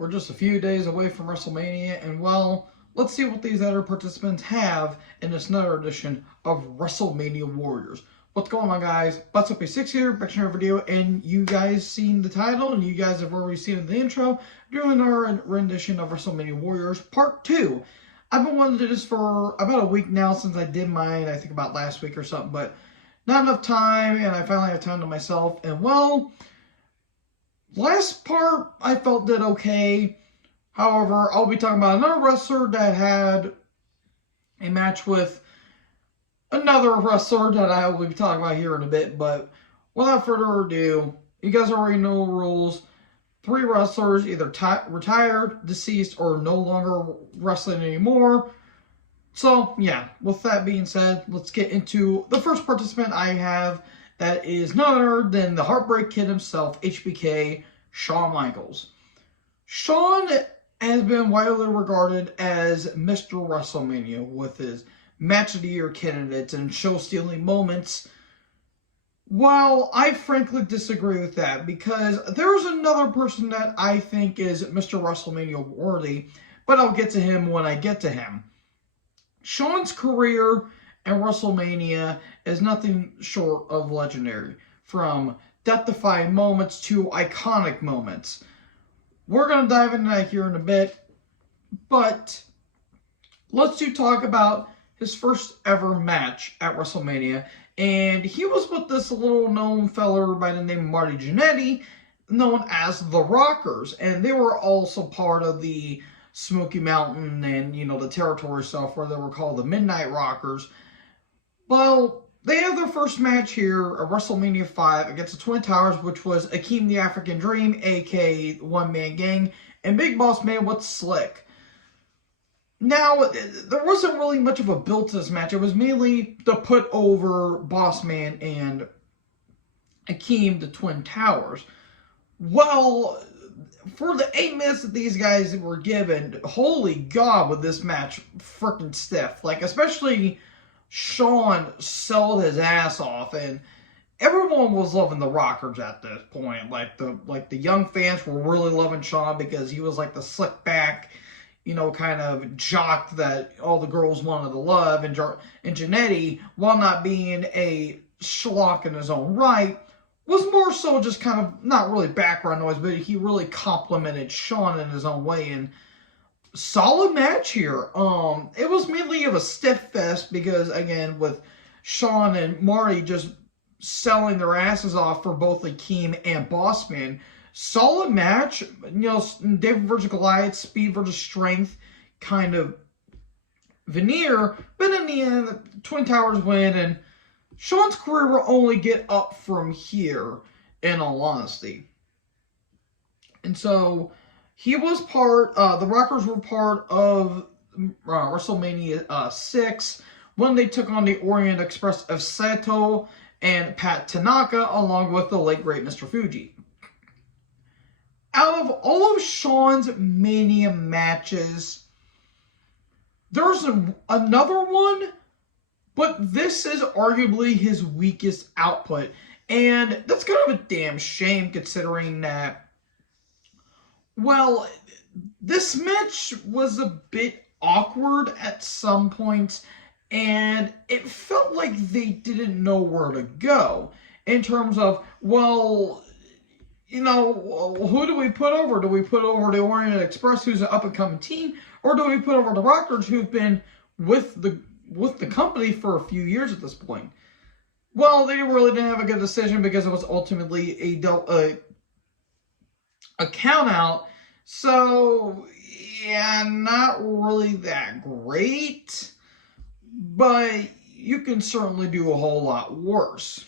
We're just a few days away from WrestleMania, and well, let's see what these other participants have in this another edition of WrestleMania Warriors. What's going on, guys? Butts6 here, back to our video, and you guys seen the title, and you guys have already seen the intro, doing our rendition of WrestleMania Warriors Part 2. I've been wanting to do this for about a week now since I did mine, I think about last week or something, but not enough time, and I finally have time to myself, and well, last part I felt did okay. However, I'll be talking about another wrestler that had a match with another wrestler that I will be talking about here in a bit. But without further ado, you guys already know the rules. 3 wrestlers, either retired, deceased, or no longer wrestling anymore. So, yeah, with that being said, let's get into the first participant I have. That is none other than the Heartbreak Kid himself, HBK, Shawn Michaels. Shawn has been widely regarded as Mr. WrestleMania with his Match of the Year candidates and show-stealing moments. While I frankly disagree with that, because there's another person that I think is Mr. WrestleMania worthy, but I'll get to him when I get to him. Shawn's career and WrestleMania is nothing short of legendary, from death-defying moments to iconic moments. We're going to dive into that here in a bit, but let's talk about his first ever match at WrestleMania, and he was with this little known feller by the name of Marty Jannetty, known as the Rockers, and they were also part of the Smoky Mountain and, the territory stuff where they were called the Midnight Rockers. Well, they had their first match here at WrestleMania 5 against the Twin Towers, which was Akeem the African Dream, a.k.a. One Man Gang, and Big Boss Man with Slick. Now, there wasn't really much of a build to this match. It was mainly to put over Boss Man and Akeem, the Twin Towers. Well, for the 8 minutes that these guys were given, holy God, with this match freaking stiff. Like, especially Shawn sold his ass off, and everyone was loving the Rockers at this point. Like the young fans were really loving Shawn because he was like the slick back, kind of jock that all the girls wanted to love. And Jannetty, while not being a schlock in his own right, was more so just kind of, not really background noise, but he really complimented Shawn in his own way. And solid match here. It was mainly of a stiff fest because, again, with Shawn and Marty just selling their asses off for both Akeem and Bossman. Solid match. David versus Goliath, speed versus strength kind of veneer. But in the end, the Twin Towers win, and Shawn's career will only get up from here, in all honesty. And so he was the Rockers were part of WrestleMania 6 when they took on the Orient Express of Sato and Pat Tanaka, along with the late great Mr. Fuji. Out of all of Shawn's Mania matches, there's another one, but this is arguably his weakest output. And that's kind of a damn shame considering that, well, this match was a bit awkward at some points, and it felt like they didn't know where to go in terms of, well, who do we put over? Do we put over the Orient Express, who's an up-and-coming team, or do we put over the Rockers, who've been with the company for a few years at this point? Well, they really didn't have a good decision because it was ultimately a count-out. So, yeah, not really that great, but you can certainly do a whole lot worse.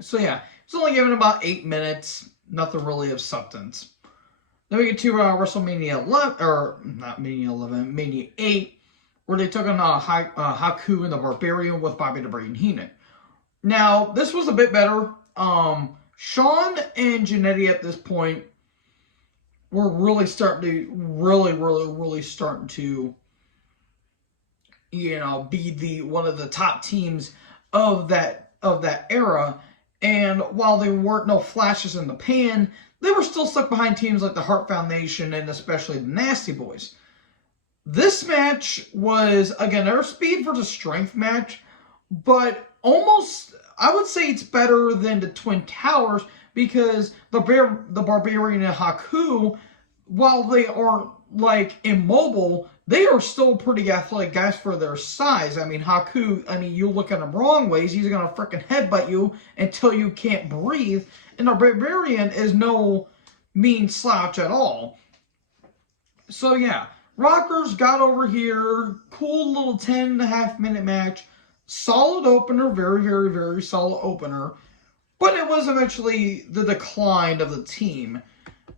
So, yeah, it's only given about 8 minutes, nothing really of substance. Then we get to WrestleMania 11, or not Mania 11, Mania 8, where they took on Haku and the Barbarian with Bobby the Brain Heenan. Now, this was a bit better. Shawn and Jannetty at this point were really starting to, really starting to, be one of the top teams of that era. And while there weren't no flashes in the pan, they were still stuck behind teams like the Hart Foundation and especially the Nasty Boys. This match was, again, a speed versus strength match, but almost, I would say it's better than the Twin Towers because the Barbarian and Haku, while they aren't like immobile, they are still pretty athletic guys for their size. I mean, Haku, you look at him wrong ways, he's going to freaking headbutt you until you can't breathe. And the Barbarian is no mean slouch at all. So yeah, Rockers got over here, cool little 10.5 minute match, solid opener, very, very, very solid opener. But it was eventually the decline of the team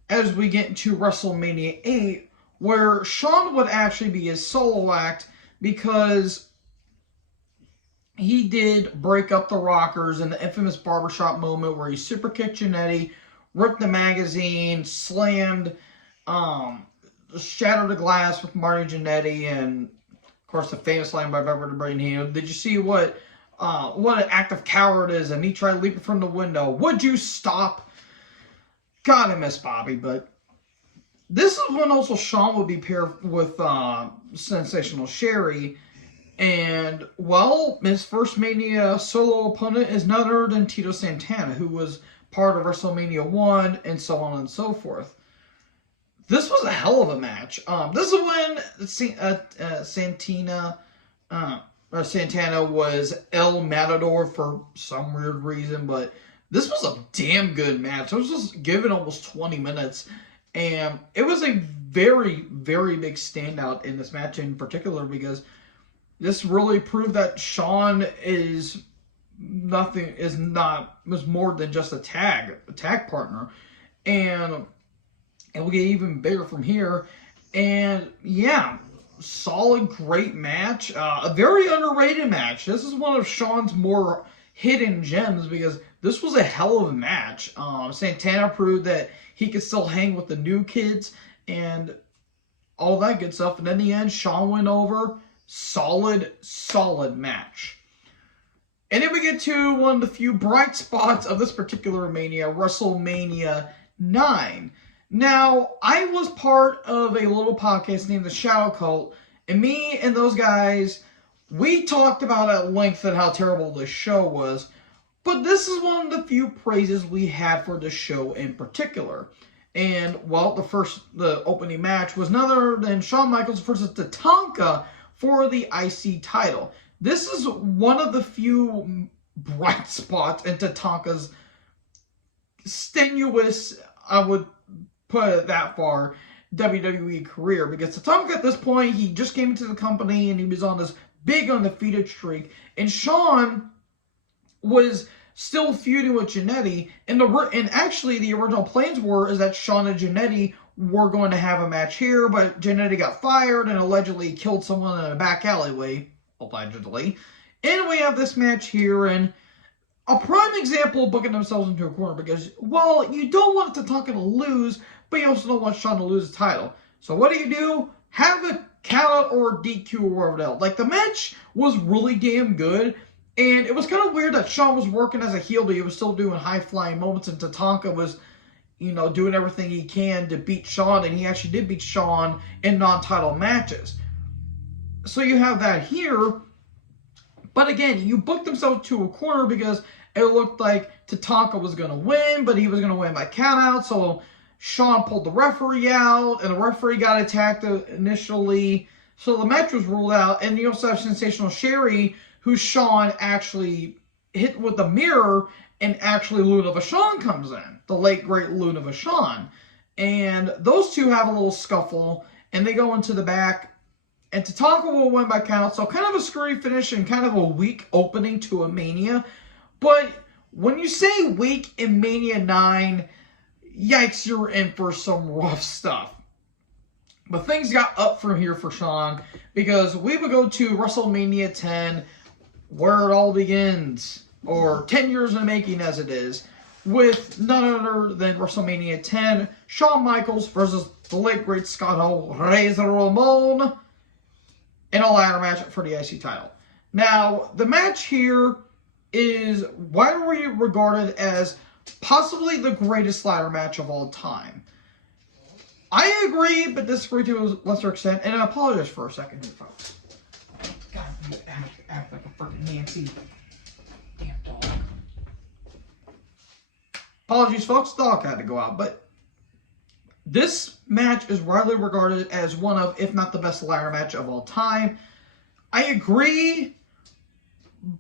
as we get into WrestleMania 8, where Shawn would actually be his solo act because he did break up the Rockers in the infamous barbershop moment where he super kicked Jannetty, ripped the magazine, slammed, shattered the glass with Marty Jannetty, and of course the famous line by Beverly Brain Heenan, did you see what an act of cowardice? And he tried leaping from the window. Would you stop? God, I miss Bobby, but this is when also Shawn would be paired with Sensational Sherry. And, well, his first Mania solo opponent is none other than Tito Santana, who was part of WrestleMania 1 and so on and so forth. This was a hell of a match. This is when Santana was El Matador for some weird reason, but this was a damn good match. It was just given almost 20 minutes, and it was a very, very big standout in this match in particular because this really proved that Shawn was more than just a tag partner, and it will get even bigger from here. And yeah, solid, great match. A very underrated match. This is one of Shawn's more hidden gems because this was a hell of a match. Santana proved that he could still hang with the new kids and all that good stuff. And in the end, Shawn went over. Solid match. And then we get to one of the few bright spots of this particular Mania, WrestleMania 9. Now, I was part of a little podcast named The Shadow Cult, and me and those guys, we talked about at length at how terrible this show was, but this is one of the few praises we had for the show in particular. And, well, the opening match was none other than Shawn Michaels versus Tatanka for the IC title. This is one of the few bright spots in Tatanka's strenuous, I would put it that far, WWE career. Because Tatanka at this point, he just came into the company and he was on this big undefeated streak. And Shawn was still feuding with Jannetty. And actually, the original plans is that Shawn and Jannetty were going to have a match here, but Jannetty got fired and allegedly killed someone in a back alleyway, allegedly. And we have this match here, and a prime example of booking themselves into a corner because, well, you don't want Tatanka to lose, but you also don't want Shawn to lose the title. So what do? Have a count or DQ or whatever else. Like, the match was really damn good, and it was kind of weird that Shawn was working as a heel, but he was still doing high-flying moments, and Tatanka was doing everything he can to beat Shawn, and he actually did beat Shawn in non-title matches. So you have that here, but again, you booked themselves to a corner because it looked like Tatanka was going to win, but he was going to win by countout, so Shawn pulled the referee out, and the referee got attacked initially, so the match was ruled out, and you also have Sensational Sherry, who Shawn actually hit with the mirror, and actually Luna Vachon comes in, the late great Luna Vachon. And those two have a little scuffle, and they go into the back, and Tatanka will win by count. So kind of a screwy finish and kind of a weak opening to a Mania. But when you say weak in Mania 9, yikes, you're in for some rough stuff. But things got up from here for Shawn, because we would go to WrestleMania 10, where it all begins, or 10 years in the making as it is, with none other than WrestleMania 10, Shawn Michaels versus the late great Scott Hall, Razor Ramon, in a ladder match for the IC title. Now, the match here is widely regarded as possibly the greatest ladder match of all time. I agree, but disagree to a lesser extent, and I apologize for a second here, folks. God, you act like a freaking Nancy. Damn dog. Apologies, folks. Dog had to go out, but this match is widely regarded as one of, if not the best ladder match of all time. I agree,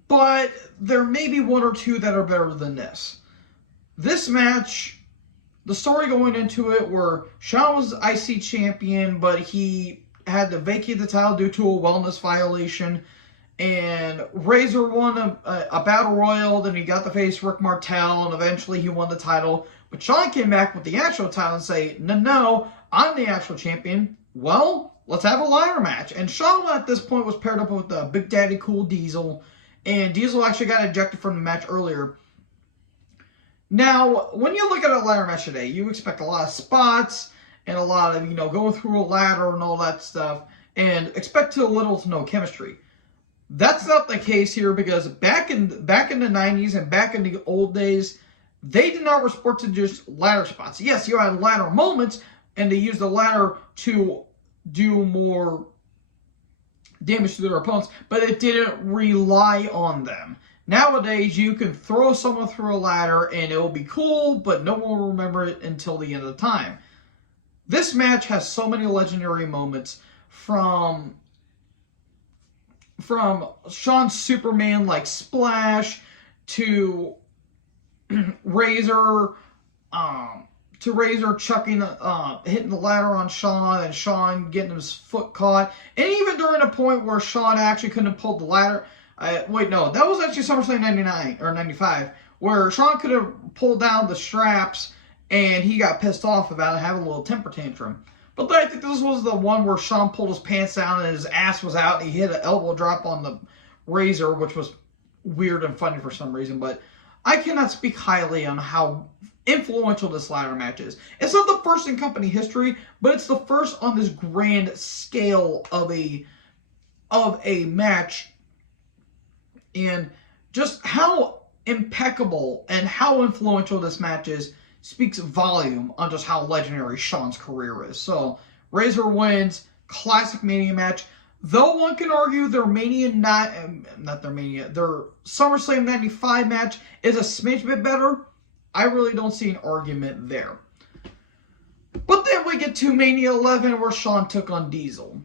but there may be one or two that are better than this. This match, the story going into it where Shawn was IC champion, but he had to vacate the title due to a wellness violation. And Razor won a battle royal, then he got to face Rick Martel, and eventually he won the title. But Shawn came back with the actual title and say, no, I'm the actual champion. Well, let's have a ladder match. And Shawn at this point was paired up with Big Daddy Cool Diesel. And Diesel actually got ejected from the match earlier. Now, when you look at a ladder match today, you expect a lot of spots and a lot of, going through a ladder and all that stuff. And expect to little to no chemistry. That's not the case here because back in the 90s and back in the old days, they did not resort to just ladder spots. Yes, you had ladder moments, and they used the ladder to do more damage to their opponents, but it didn't rely on them. Nowadays, you can throw someone through a ladder, and it will be cool, but no one will remember it until the end of the time. This match has so many legendary moments from Shawn's Superman-like splash to Razor chucking, hitting the ladder on Shawn, and Shawn getting his foot caught, and even during a point where Shawn actually couldn't have pulled the ladder. Wait, no, that was actually SummerSlam 99 or 95, where Shawn could have pulled down the straps, and he got pissed off about it, having a little temper tantrum. But I think this was the one where Shawn pulled his pants down and his ass was out, and he hit an elbow drop on the Razor, which was weird and funny for some reason. But I cannot speak highly on how influential this ladder match is. It's not the first in company history, but it's the first on this grand scale of a match. And just how impeccable and how influential this match is speaks volume on just how legendary Shawn's career is. So, Razor wins, classic Mania match. Though one can argue their their SummerSlam 95 match is a smidge bit better, I really don't see an argument there. But then we get to Mania 11 where Shawn took on Diesel.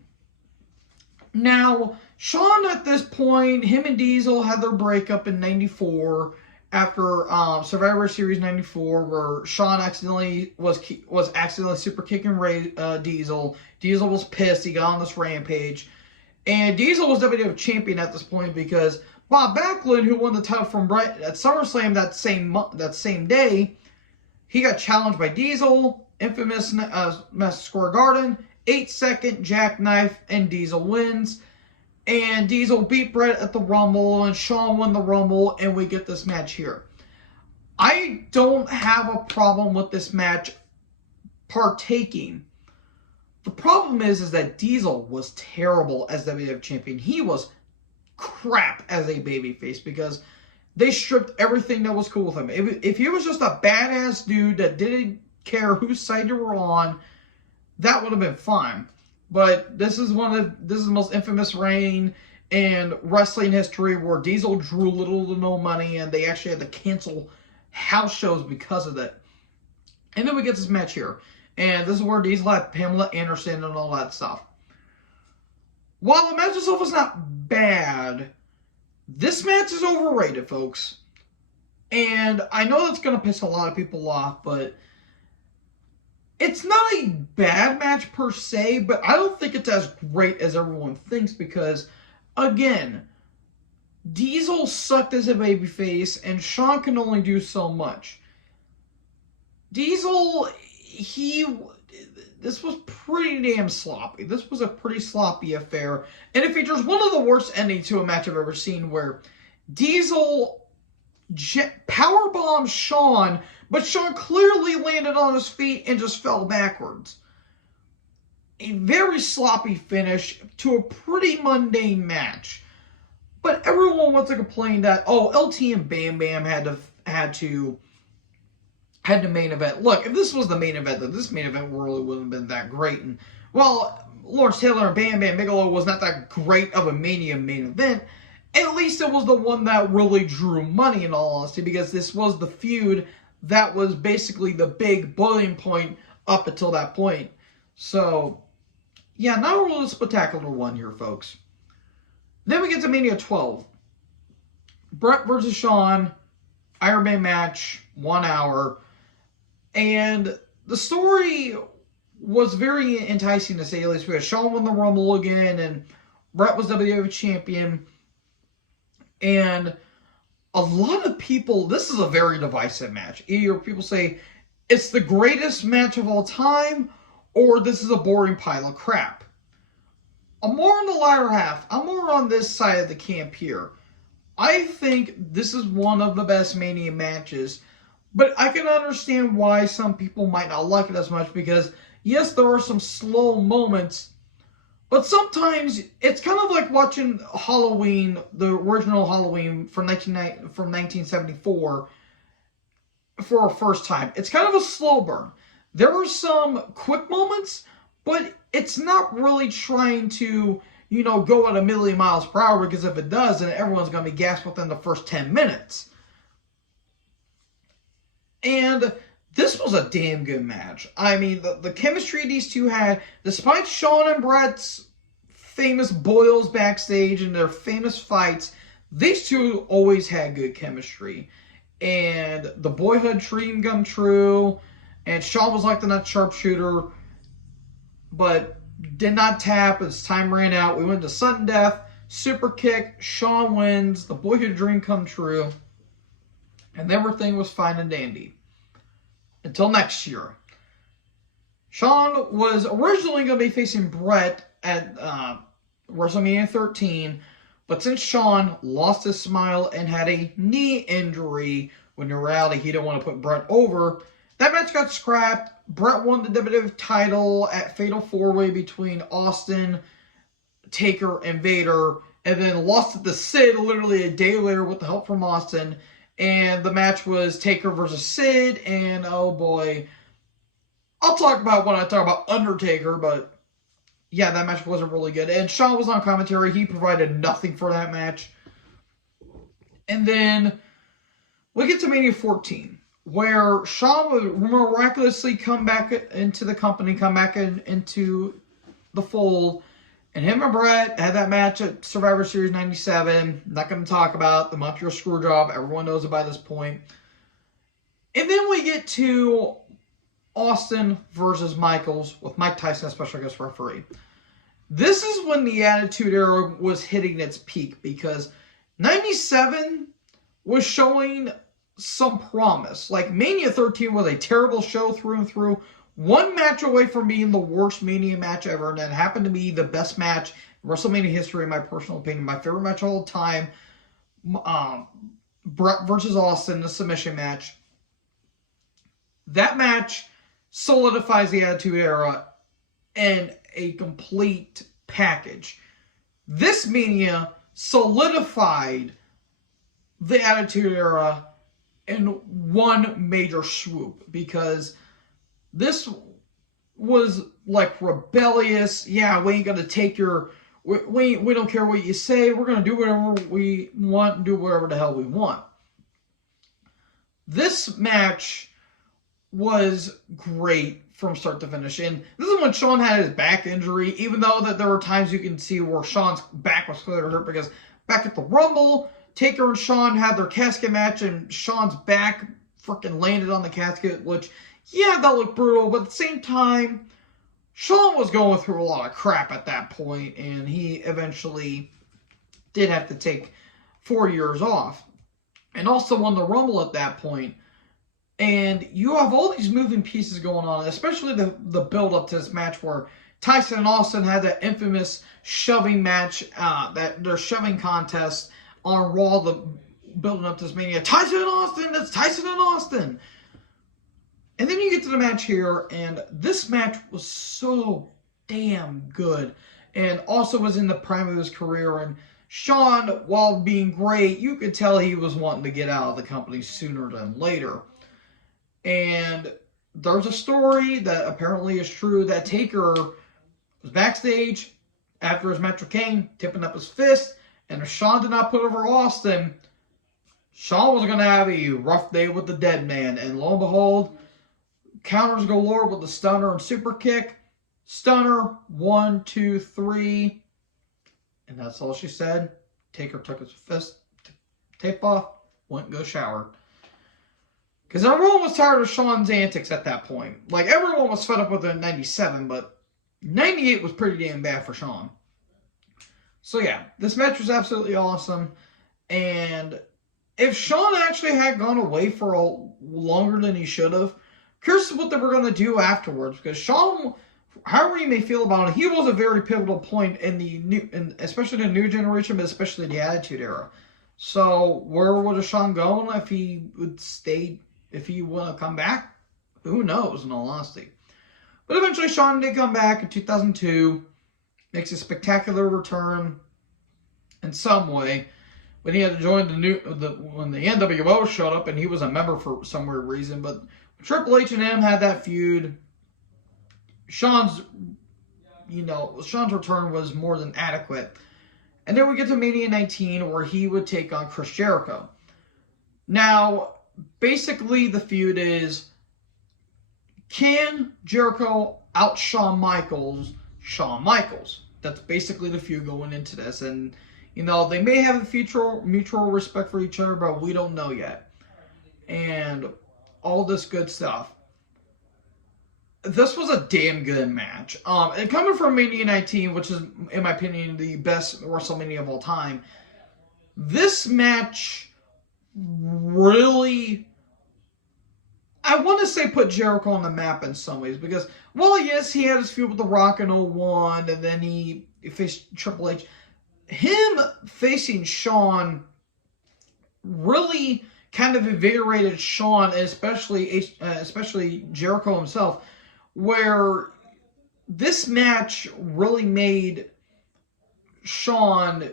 Now, Shawn at this point, him and Diesel had their breakup in 94 after Survivor Series 94, where Shawn was accidentally super kicking Diesel. Diesel was pissed. He got on this rampage. And Diesel was WWF champion at this point because Bob Backlund, who won the title from Brett at SummerSlam that same day, he got challenged by Diesel, infamous Madison Square Garden, 8-second jackknife, and Diesel wins. And Diesel beat Brett at the Rumble, and Shawn won the Rumble, and we get this match here. I don't have a problem with this match partaking. The problem is that Diesel was terrible as WWF champion. He was crap as a babyface because they stripped everything that was cool with him. If he was just a badass dude that didn't care whose side you were on, that would have been fine. But this is the most infamous reign in wrestling history where Diesel drew little to no money, and they actually had to cancel house shows because of that. And then we get this match here. And this is where Diesel had Pamela Anderson and all that stuff. While the match itself is not bad, this match is overrated, folks. And I know that's going to piss a lot of people off, but it's not a bad match per se, but I don't think it's as great as everyone thinks because, again, Diesel sucked as a babyface, and Shawn can only do so much. Diesel, this was pretty damn sloppy. This was a pretty sloppy affair, and it features one of the worst endings to a match I've ever seen, where Diesel powerbombed Shawn, but Shawn clearly landed on his feet and just fell backwards. A very sloppy finish to a pretty mundane match. But everyone wants to complain that, LT and Bam Bam had to had the main event. Look, if this was the main event, then this main event really wouldn't have been that great. And, well, Lawrence Taylor and Bam Bam Bigelow was not that great of a Mania main event. At least it was the one that really drew money, in all honesty, because this was the feud that was basically the big boiling point up until that point. So, yeah, not a really spectacular one here, folks. Then we get to Mania 12. Bret versus Shawn, Iron Man match, 1 hour. And the story was very enticing, to say the least, because Shawn won the Rumble again, and Bret was WWE champion. And a lot of people, this is a very divisive match. Either people say it's the greatest match of all time, or this is a boring pile of crap. I'm more on the latter half. I'm more on this side of the camp here. I think this is one of the best Mania matches, but I can understand why some people might not like it as much, because yes, there are some slow moments, but sometimes it's kind of like watching Halloween, the original Halloween from 1974, for a first time. It's kind of a slow burn. There are some quick moments, but it's not really trying to, go at 1,000,000 miles per hour, because if it does, then everyone's going to be gassed within the first 10 minutes. And this was a damn good match. I mean, the chemistry these two had, despite Shawn and Bret's famous boils backstage and their famous fights, these two always had good chemistry. And the boyhood dream come true, and Shawn was like the nut sharpshooter, but did not tap as time ran out. We went to sudden death, super kick, Shawn wins, the boyhood dream come true, and everything was fine and dandy. Until next year. Shawn was originally going to be facing Bret at WrestleMania 13, but since Shawn lost his smile and had a knee injury, when in reality he didn't want to put Bret over, that match got scrapped. Bret won the WWE title at Fatal 4-Way between Austin, Taker, and Vader, and then lost it to Sid literally a day later with the help from Austin. And the match was Taker versus Sid, and oh boy, I'll talk about when I talk about Undertaker, but yeah, that match wasn't really good. And Shawn was on commentary. He provided nothing for that match. And then we get to Mania 14, where Shawn would miraculously come back into the company, come back into the fold. And him and Bret had that match at Survivor Series 97. Not going to talk about the Montreal Screwjob. Everyone knows it by this point. And then we get to Austin versus Michaels with Mike Tyson as special guest referee. This is when the Attitude Era was hitting its peak, because 97 was showing some promise. Like, Mania 13 was a terrible show through and through. One match away from being the worst Mania match ever, and that happened to be the best match in WrestleMania history, in my personal opinion. My favorite match of all time. Bret versus Austin, the submission match. That match solidifies the Attitude Era in a complete package. This Mania solidified the Attitude Era in one major swoop, because this was like rebellious. Yeah, we ain't gonna take your... We don't care what you say. We're gonna do whatever we want and do whatever the hell we want. This match was great from start to finish. And this is when Shawn had his back injury, even though that there were times you can see where Shawn's back was clearly hurt, because back at the Rumble, Taker and Shawn had their casket match, and Shawn's back freaking landed on the casket, which, yeah, that looked brutal, but at the same time, Shawn was going through a lot of crap at that point, and he eventually did have to take 4 years off. And also won the Rumble at that point. And you have all these moving pieces going on, especially the build-up to this match where Tyson and Austin had that infamous shoving match, their shoving contest on Raw, building up to this Mania. Tyson and Austin! That's Tyson and Austin! And then you get to the match here, and this match was so damn good. And also was in the prime of his career, and Shawn, while being great, you could tell he was wanting to get out of the company sooner than later. And there's a story that apparently is true that Taker was backstage after his match with Kane, tipping up his fist, and if Shawn did not put over Austin, Shawn was going to have a rough day with the dead man. And lo and behold, counters galore with the stunner and super kick. Stunner, 1, 2, 3. And that's all she said. Taker took his fist, tape off, went and go shower. Because everyone was tired of Shawn's antics at that point. Like, everyone was fed up with it in 97, but 98 was pretty damn bad for Shawn. So yeah, this match was absolutely awesome. And if Shawn actually had gone away for longer than he should have, curious what they were going to do afterwards. Because Shawn, however you may feel about it, he was a very pivotal point in the new, especially the new generation, but especially the Attitude Era. So where would Shawn go if he would stay? If he would have come back, who knows? In all honesty, but eventually Shawn did come back in 2002, makes a spectacular return in some way. When he had to join when the NWO showed up and he was a member for some weird reason, but Triple H and him had that feud. Shawn's return was more than adequate. And then we get to Mania 19 where he would take on Chris Jericho. Now, basically the feud is, can Jericho out Shawn Michaels? Shawn Michaels. That's basically the feud going into this. And, they may have a mutual respect for each other, but we don't know yet. And all this good stuff. This was a damn good match. And coming from Mania 19, which is, in my opinion, the best WrestleMania of all time, this match really, I want to say, put Jericho on the map in some ways. Because, well, yes, he had his feud with The Rock in 01, and then he faced Triple H. Him facing Shawn really kind of invigorated Shawn, and especially Jericho himself, where this match really made Shawn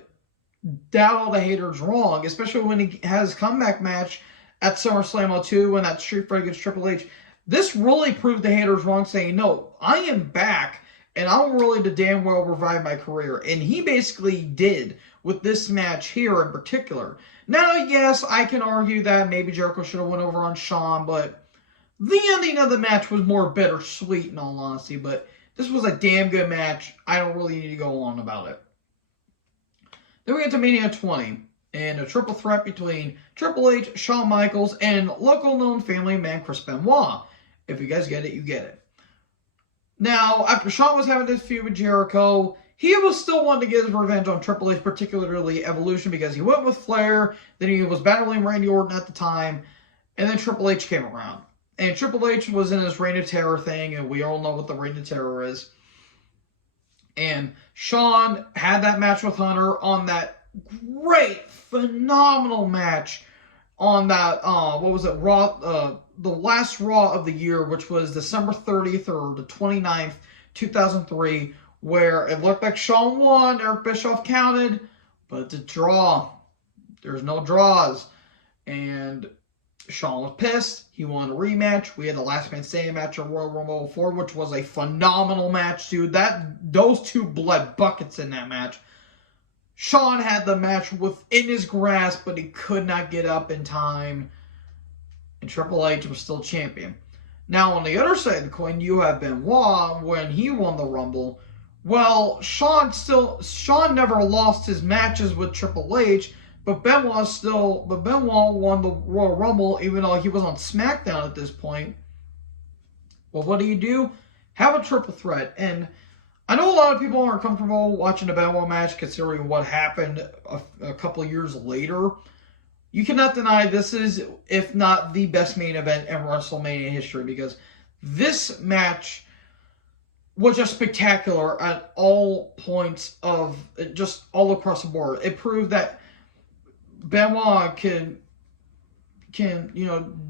doubt all the haters wrong, especially when he has his comeback match at SummerSlam 02 when that Street Fight against Triple H. This really proved the haters wrong, saying, no, I am back, and I'm really to damn well revive my career. And he basically did with this match here in particular. Now, yes, I can argue that maybe Jericho should have went over on Shawn, but the ending of the match was more bittersweet in all honesty. But this was a damn good match. I don't really need to go on about it. Then we get to Mania 20, and a triple threat between Triple H, Shawn Michaels, and local known family man Chris Benoit. If you guys get it, you get it. Now, after Shawn was having this feud with Jericho, he was still wanting to get his revenge on Triple H, particularly Evolution, because he went with Flair, then he was battling Randy Orton at the time, and then Triple H came around. And Triple H was in his Reign of Terror thing, and we all know what the Reign of Terror is. And Shawn had that match with Hunter on that great, phenomenal match on that, Raw, the last Raw of the year, which was December 30th or the 29th, 2003, where it looked like Shawn won, Eric Bischoff counted, but it's a draw. There's no draws. And Shawn was pissed. He wanted a rematch. We had the Last Man Standing match at Royal Rumble 4, which was a phenomenal match, dude. Those two bled buckets in that match. Shawn had the match within his grasp, but he could not get up in time. And Triple H was still champion. Now, on the other side of the coin, you have Benoit when he won the Rumble. Well, Shawn never lost his matches with Triple H, but Benoit won the Royal Rumble even though he was on SmackDown at this point. Well, what do? Have a triple threat. And I know a lot of people aren't comfortable watching a Benoit match considering what happened a couple of years later. You cannot deny this is, if not the best main event in WrestleMania history, because this match was just spectacular at all points of, just all across the board. It proved that Benoit can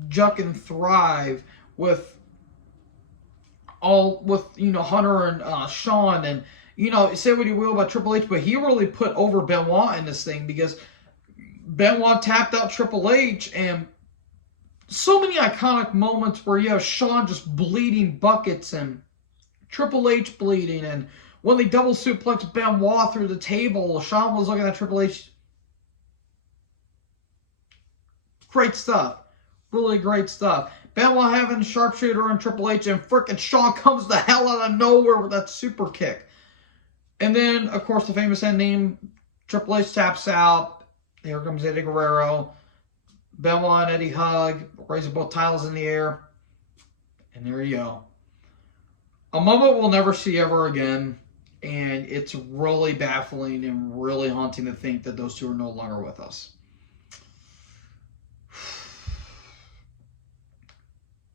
juck and thrive with Hunter and Shawn, and say what you will about Triple H, but he really put over Benoit in this thing, because Benoit tapped out Triple H, and So many iconic moments where you have Shawn just bleeding buckets and Triple H bleeding, and when they double suplex Benoit through the table, Shawn was looking at Triple H. Great stuff. Really great stuff. Benoit having sharpshooter on Triple H, and frickin' Shawn comes the hell out of nowhere with that super kick. And then, of course, the famous ending, Triple H taps out. Here comes Eddie Guerrero. Benoit and Eddie hug, raising both titles in the air. And there you go. A moment we'll never see ever again. And it's really baffling and really haunting to think that those two are no longer with us.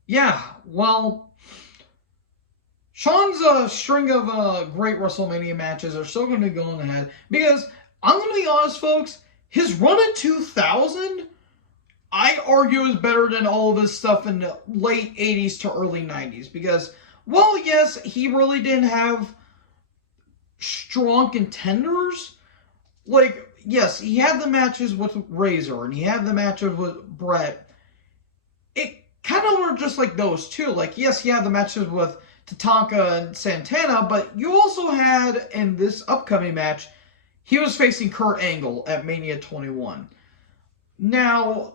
Yeah, well, Shawn's string of great WrestleMania matches are still going to be going ahead. Because, I'm going to be honest, folks, his run in 2000... I argue is better than all of his stuff in the late 80s to early 90s. Because, well, yes, he really didn't have strong contenders. Like, yes, he had the matches with Razor, and he had the matches with Brett. It kind of were just like those two. Like, yes, he had the matches with Tatanka and Santana, but you also had, in this upcoming match, he was facing Kurt Angle at Mania 21. Now,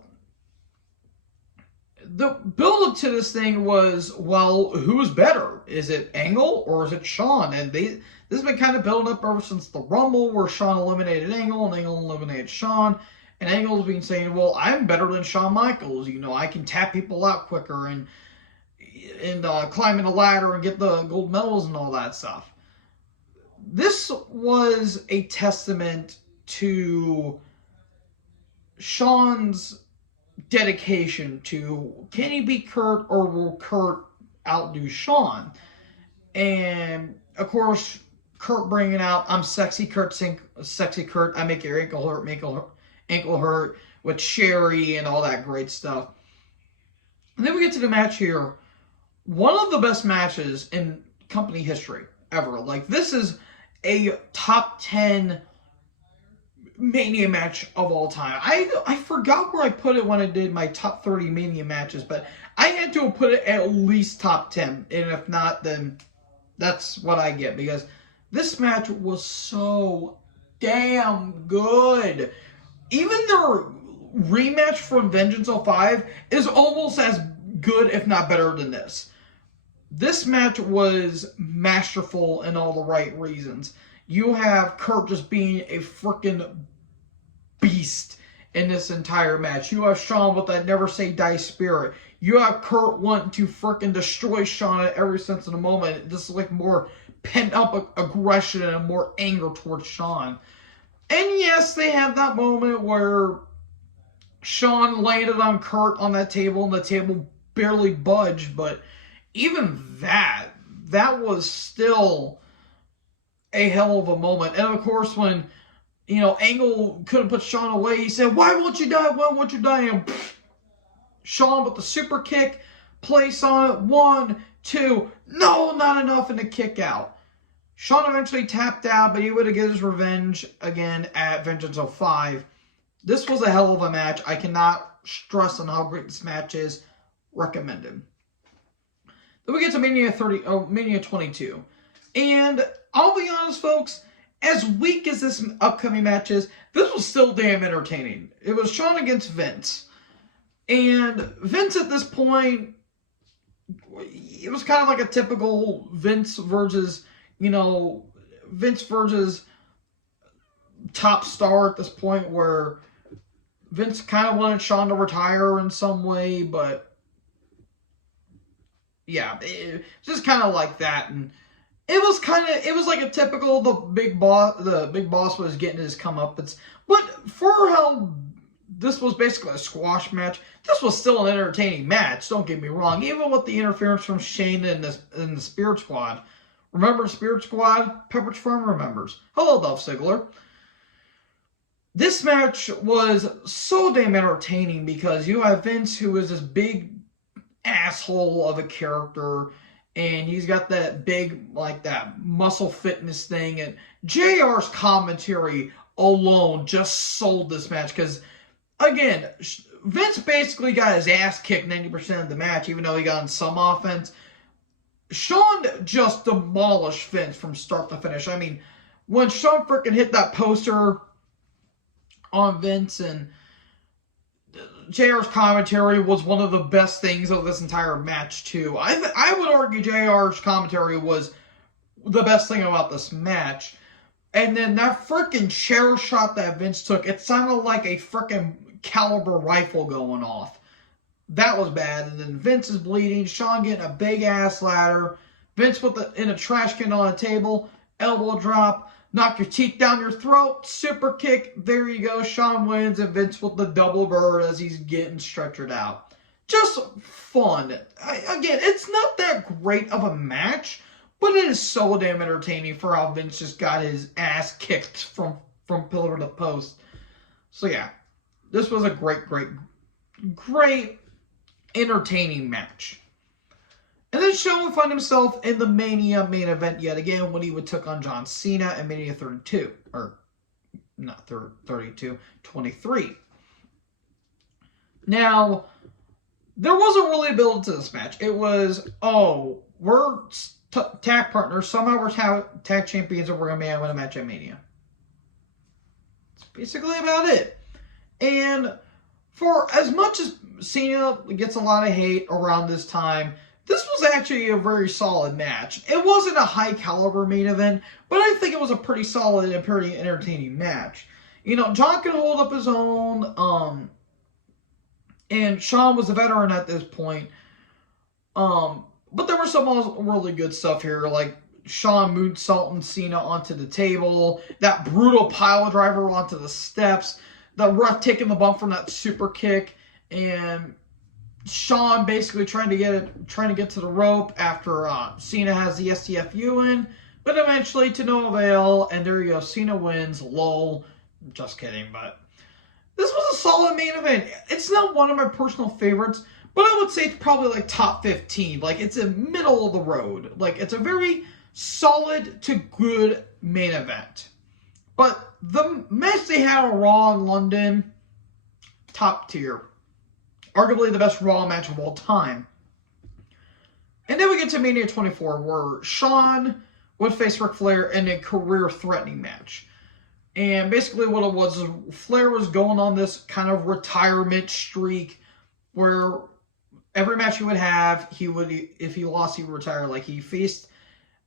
the build-up to this thing was, well, who's better? Is it Angle or is it Shawn? And this has been kind of building up ever since the Rumble, where Shawn eliminated Angle and Angle eliminated Shawn. And Angle's been saying, well, I'm better than Shawn Michaels. You know, I can tap people out quicker and climb in the ladder and get the gold medals and all that stuff. This was a testament to Shawn's dedication to, can he beat Kurt or will Kurt outdo Shawn? And of course, Kurt bringing out, I'm sexy Kurt, sexy Kurt, I make your ankle hurt with Sherry and all that great stuff. And then we get to the match here. One of the best matches in company history ever. Like, this is a top 10 Mania match of all time. I forgot where I put it when I did my top 30 Mania matches, but I had to put it at least top 10. And if not, then that's what I get. Because this match was so damn good. Even their rematch from Vengeance 05 is almost as good, if not better than this. This match was masterful in all the right reasons. You have Kurt just being a freaking beast in this entire match. You have Shawn with that never say die spirit. You have Kurt wanting to freaking destroy Shawn at every sense of the moment. This is like more pent up aggression and more anger towards Shawn. And yes, they had that moment where Shawn landed on Kurt on that table and the table barely budged, but even that was still a hell of a moment. And of course, when, you know, Angle couldn't put Shawn away, he said, why won't you die? Why won't you die? And Shawn with the super kick, place on it, 1, 2, no, not enough, and the kick out. Shawn eventually tapped out, but he would have get his revenge again at Vengeance 05. This was a hell of a match. I cannot stress on how great this match is. Recommended. Then we get to Mania 22. And I'll be honest, folks, as weak as this upcoming match is, this was still damn entertaining. It was Shawn against Vince. And Vince at this point, it was kind of like a typical Vince versus top star at this point, where Vince kind of wanted Shawn to retire in some way, but yeah, it's just kind of like that. And it was like a typical, the big boss was getting his comeuppance. But for how this was basically a squash match, this was still an entertaining match, don't get me wrong, even with the interference from Shane and the Spirit Squad. Remember the Spirit Squad? Pepperidge Farm remembers. Hello, Dolph Ziggler. This match was so damn entertaining because you have Vince, who is this big asshole of a character, and he's got that big, like, that muscle fitness thing, and JR's commentary alone just sold this match, because, again, Vince basically got his ass kicked 90% of the match, even though he got in some offense. Shawn just demolished Vince from start to finish. I mean, when Shawn freaking hit that poster on Vince, and JR's commentary was one of the best things of this entire match, too. I would argue JR's commentary was the best thing about this match. And then that freaking chair shot that Vince took, it sounded like a freaking caliber rifle going off. That was bad. And then Vince is bleeding. Shawn getting a big ass ladder. Vince in a trash can on a table. Elbow drop. Knock your teeth down your throat. Super kick. There you go. Shawn wins. And Vince with the double bird as he's getting stretchered out. Just fun. Again, it's not that great of a match, but it is so damn entertaining for how Vince just got his ass kicked from pillar to post. So yeah, this was a great entertaining match. And then Shawn would find himself in the Mania main event yet again when he would took on John Cena at Mania 32. Or, not 32, 23. Now, there wasn't really a build to this match. It was, oh, we're tag partners. Somehow we're tag champions and we're going to win a match at Mania. That's basically about it. And for as much as Cena gets a lot of hate around this time, this was actually a very solid match. It wasn't a high caliber main event, but I think it was a pretty solid and pretty entertaining match. You know, John could hold up his own, and Shawn was a veteran at this point. But there was some really good stuff here, like Shawn moonsaulting Cena onto the table, that brutal pile driver onto the steps, the ref taking the bump from that super kick, and Shawn basically trying to get to the rope after Cena has the STFU in, but eventually to no avail, and there you go, Cena wins, lol, just kidding, but this was a solid main event. It's not one of my personal favorites, but I would say it's probably like top 15, like it's a middle of the road, like it's a very solid to good main event. But the match they had on Raw in London, top tier. Arguably the best Raw match of all time. And then we get to Mania 24, where Shawn would face Ric Flair in a career-threatening match. And basically what it was is Flair was going on this kind of retirement streak where every match he would have, if he lost, he would retire. Like he faced,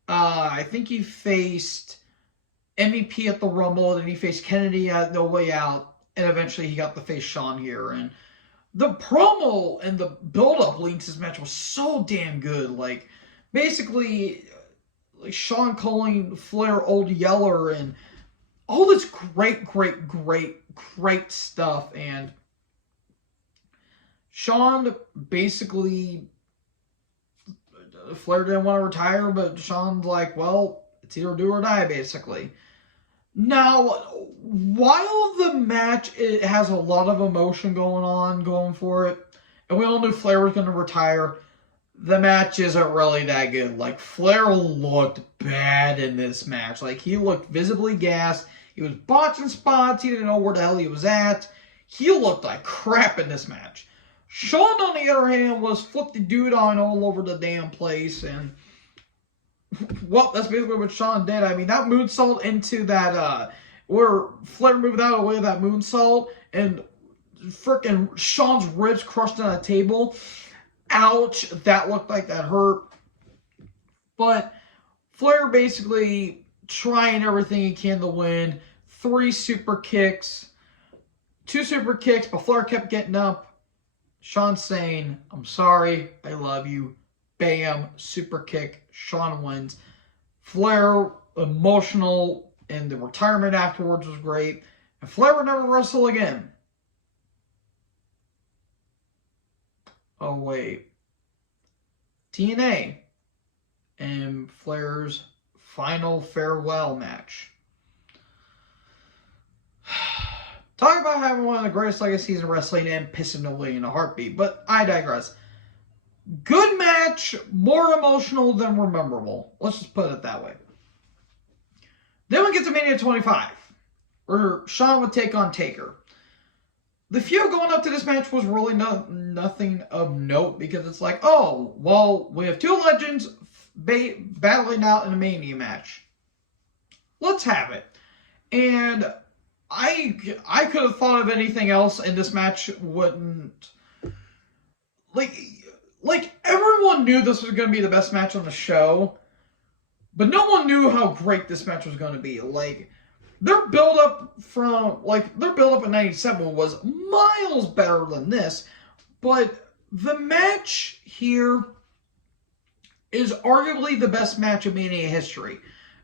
I think he faced MVP at the Rumble, then he faced Kennedy at No Way Out, and eventually he got to face Shawn here. And the promo and the build-up leading to this match was so damn good. Like, basically, like Shawn calling Flair Old Yeller and all this great stuff. And Shawn basically, Flair didn't want to retire, but Shawn's like, well, it's either do or die, basically. Now, while the match it has a lot of emotion going for it, and we all knew Flair was going to retire, the match isn't really that good. Like, Flair looked bad in this match. Like, he looked visibly gassed. He was botching spots. He didn't know where the hell he was at. He looked like crap in this match. Shawn, on the other hand, was flip the dude on all over the damn place, and well, that's basically what Shawn did. I mean, that moonsault into that, where Flair moved out of the way of that moonsault, and frickin' Shawn's ribs crushed on a table. Ouch, that looked like that hurt. But Flair basically trying everything he can to win. 2 super kicks, but Flair kept getting up. Shawn saying, I'm sorry, I love you. Bam, super kick, Shawn wins. Flair, emotional, and the retirement afterwards was great. And Flair would never wrestle again. Oh, wait. TNA and Flair's final farewell match. Talk about having one of the greatest legacies in wrestling and pissing away in a heartbeat, but I digress. Good match, more emotional than memorable. Let's just put it that way. Then we get to Mania 25, where Shawn would take on Taker. the feud going up to this match was really nothing of note because it's like, oh, well, we have two legends battling out in a Mania match. Let's have it. And I could have thought of anything else, and this match wouldn't. Like everyone knew this was going to be the best match on the show, but no one knew how great this match was going to be. Like, their build-up in 97 was miles better than this, but the match here is arguably the best match in Mania history,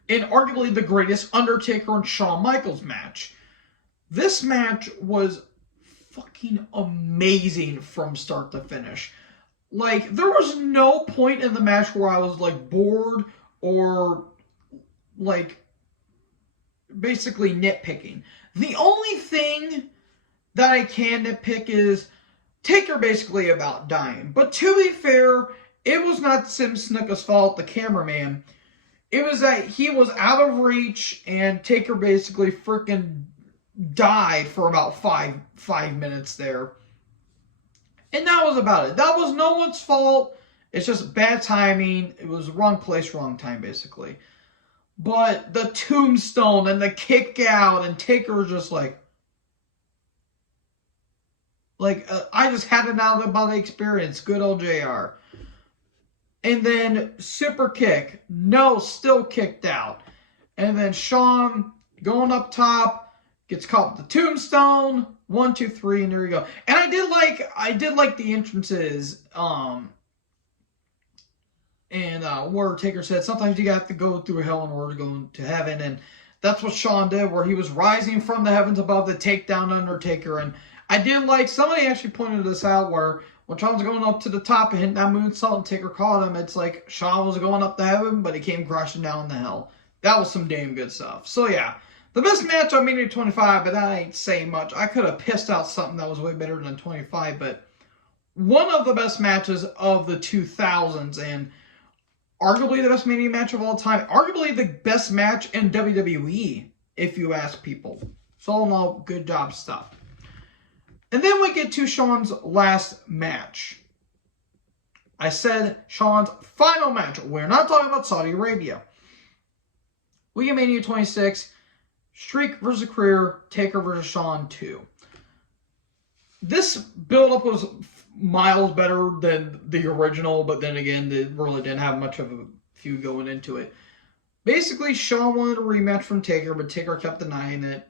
and arguably the greatest Undertaker and Shawn Michaels match. This match was fucking amazing from start to finish. Like, there was no point in the match where I was, like, bored or, like, basically nitpicking. The only thing that I can nitpick is Taker basically about dying. But to be fair, it was not Sim Snuka's fault, the cameraman. It was that he was out of reach and Taker basically freaking died for about five minutes there. And that was about it. That was no one's fault. It's just bad timing. It was wrong place, wrong time, basically. But the tombstone and the kick out and Taker was just like I just had an out-of-body experience. Good old JR. And then super kick. No, still kicked out. And then Shawn going up top, gets caught with the tombstone. 1, 2, 3, and there you go. And I did like the entrances. Where Taker said sometimes you have to go through hell in order to go to heaven, and that's what Shawn did, where he was rising from the heavens above to take down Undertaker. And I did like, somebody actually pointed this out, where when Shawn was going up to the top and hitting that moonsault and Taker caught him, it's like Shawn was going up to heaven, but he came crashing down to hell. That was some damn good stuff. So yeah, the best match on Mania 25, but that ain't saying much. I could have pissed out something that was way better than 25, but one of the best matches of the 2000s, and arguably the best Mania match of all time. Arguably the best match in WWE, if you ask people. So all in all, good job stuff. And then we get to Shawn's last match. I said Shawn's final match. We're not talking about Saudi Arabia. We get Mania 26. Streak versus Career. Taker versus Shawn 2. This build-up was miles better than the original, but then again, they really didn't have much of a feud going into it. Basically, Shawn wanted a rematch from Taker, but Taker kept denying it.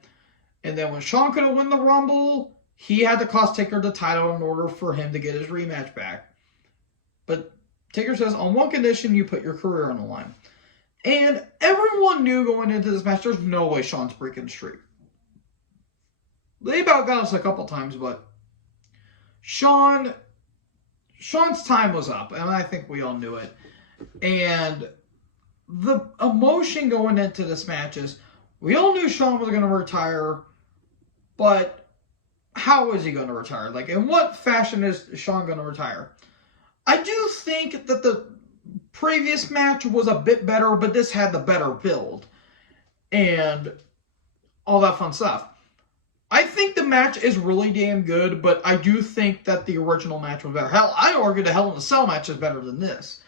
And then when Shawn couldn't win the Rumble, he had to cost Taker the title in order for him to get his rematch back. But Taker says, on one condition, you put your career on the line. And everyone knew going into this match, there's no way Shawn's breaking the streak. They about got us a couple times, but Shawn's time was up, and I think we all knew it. And the emotion going into this match is, we all knew Shawn was going to retire, but how is he going to retire? Like, in what fashion is Shawn going to retire? I do think that the previous match was a bit better, but this had the better build and all that fun stuff. I think the match is really damn good, but I do think that the original match was better. Hell, I argue the Hell in a Cell match is better than this.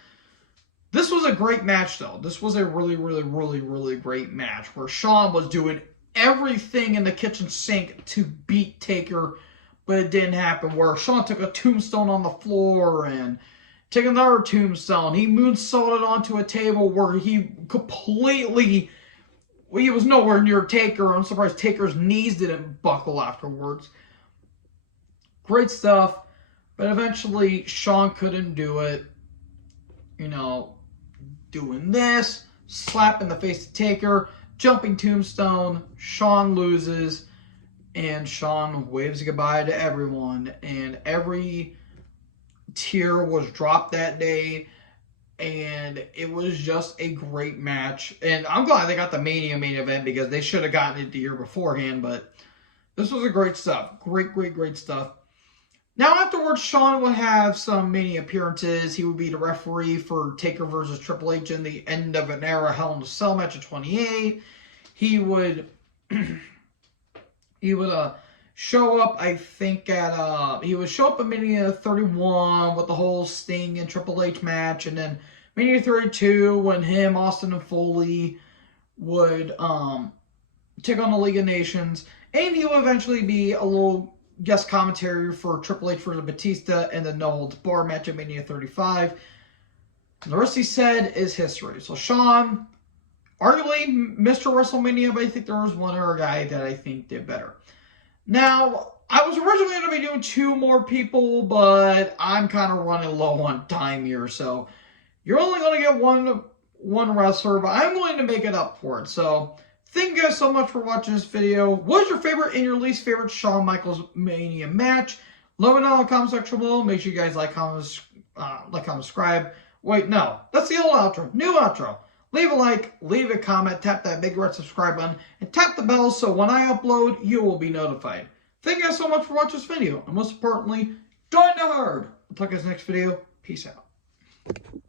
This was a great match, though. This was a really, really, really, really great match where Shawn was doing everything in the kitchen sink to beat Taker, but it didn't happen. Where Shawn took a tombstone on the floor and took another tombstone. He moonsaulted onto a table where he completely... Well, he was nowhere near Taker. I'm surprised Taker's knees didn't buckle afterwards. Great stuff. But eventually, Shawn couldn't do it. You know, doing this, slap in the face of Taker, jumping tombstone. Shawn loses. And Shawn waves goodbye to everyone. And every tear was dropped that day. And it was just a great match. And I'm glad they got the Mania main event because they should have gotten it the year beforehand. But this was a great stuff. Great, great, great stuff. Now afterwards, Shawn would have some Mania appearances. He would be the referee for Taker versus Triple H in the end of an era Hell in a Cell match of 28. He would show up, I think, he would show up at Mania 31 with the whole Sting and Triple H match, and then Mania 32 when him, Austin, and Foley would take on the League of Nations, and he will eventually be a little guest commentary for Triple H versus Batista and the No Holds Barred match at Mania 35. And the rest he said is history. So Shawn, arguably Mr. WrestleMania, but I think there was one other guy that I think did better. Now, I was originally going to be doing 2 more people, but I'm kind of running low on time here, so you're only going to get one wrestler, but I'm going to make it up for it. So, thank you guys so much for watching this video. What is your favorite and your least favorite Shawn Michaels Mania match? Let me know in the comment section below. Make sure you guys like, comment, subscribe. Wait, no. That's the old outro. New outro. Leave a like, leave a comment, tap that big red subscribe button, and tap the bell so when I upload, you will be notified. Thank you guys so much for watching this video, and most importantly, join the herd. I'll talk to you guys next video. Peace out.